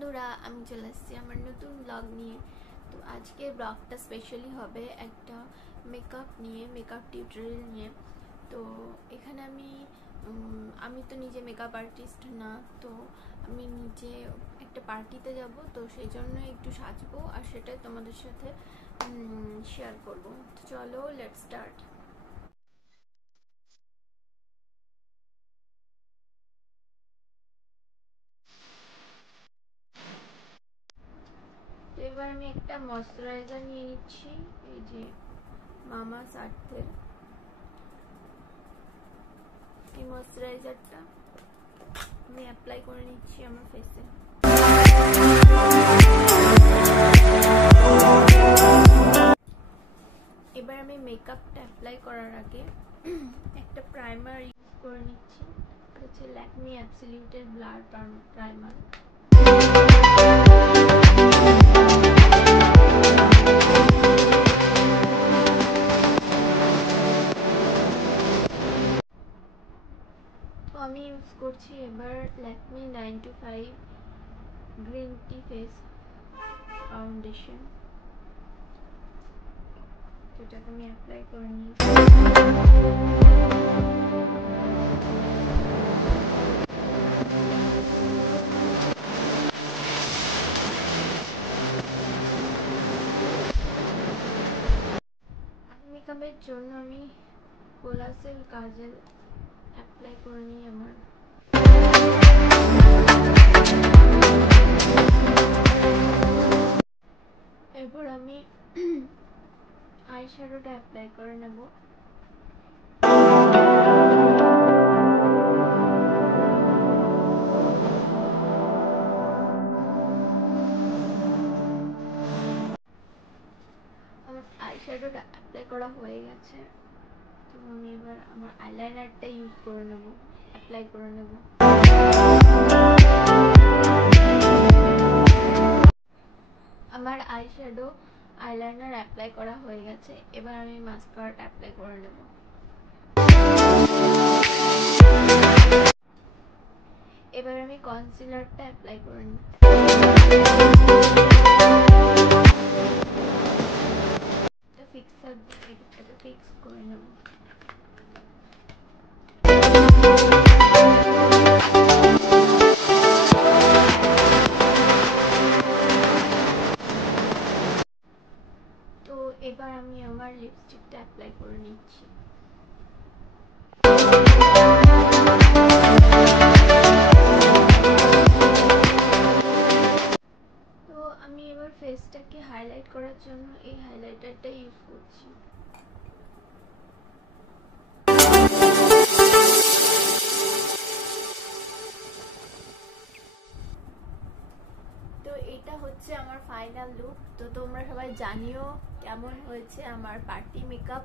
বন্ধুরা, আমি চলে এসেছি আমার নতুন ব্লগ নিয়ে। তো আজকের ব্লগটা স্পেশালি হবে একটা মেকআপ নিয়ে, মেকআপ টিউটোরিয়াল নিয়ে। তো এখানে আমি তো নিজে মেকআপ আর্টিস্ট না, তো আমি নিজে একটা পার্টিতে যাব, তো সেই জন্য একটু সাজবো আর সেটাই তোমাদের সাথে শেয়ার করব। তো চলো, লেটস স্টার্ট। তো এবার আমি একটা ময়শ্চারাইজার নিয়ে নিচ্ছি, এই যে মামাস আর্থের এই ময়শ্চারাইজারটা আমি অ্যাপ্লাই করে নিচ্ছি আমার ফেসে। এবার আমি মেকআপটা অ্যাপ্লাই করার আগে একটা প্রাইমার ইউজ করে নিচ্ছি, হচ্ছে ল্যাকমি অ্যাবসলিউটের ব্লার প্রাইমার। আমি ইউজ করছি এবার ল্যাকমি 925 গ্রিন টি ফেস ফাউন্ডেশন, যেটাকে আমি অ্যাপ্লাই করে নিয়েছি। মেকআপের জন্য আমি কোলাসেল কাজল অ্যাপ্লাই করে নিই আমার। এরপর আমি আই শ্যাডোটা অ্যাপ্লাই করে নেব। আমার আই শ্যাডোটা অ্যাপ্লাই করা হয়ে গেছে, তো আমি এবার আমার আইলাইনারটা ইউজ করে নেব, অ্যাপ্লাই করে নেব। আমার আই শ্যাডো আইলাইনার অ্যাপ্লাই করা হয়ে গেছে, এবার আমি মাস্কারাটা অ্যাপ্লাই করে নেব। এবার আমি কনসিলারটা অ্যাপ্লাই করে নিই। ফিক্সার দিয়ে এটা ফিক্স করে নেব। তো এবার আমি আমার লিপস্টিকটা অ্যাপ্লাই করে নিচ্ছি। তো আমি এবার ফেসটাকে হাইলাইট করার জন্য এই হাইলাইটারটা ইউজ করছি। তো এটা হচ্ছে আমার ফাইনাল লুক। তো তোমরা সবাই জানিও কেমন হয়েছে আমার পার্টি মেকআপ।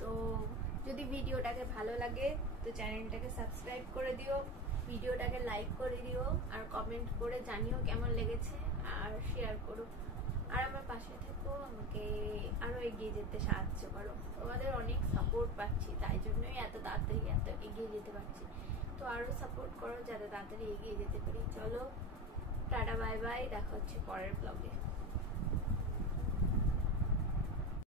তো যদি ভিডিওটাকে ভালো লাগে তো চ্যানেলটাকে সাবস্ক্রাইব করে দিও, ভিডিওটাকে লাইক করে দিও, আর কমেন্ট করে জানিও কেমন লেগেছে, আর শেয়ার করো, আর আমার পাশে থেকো, আমাকে আরো এগিয়ে যেতে সাহায্য করো। তোমাদের অনেক সাপোর্ট পাচ্ছি, তাই জন্যই এত তাড়াতাড়ি এত এগিয়ে যেতে পারছি। তো আরো সাপোর্ট করো যাতে তাড়াতাড়ি এগিয়ে যেতে পারি। চলো, টাটা, বাই বাই, দেখা হচ্ছে পরের ব্লগে।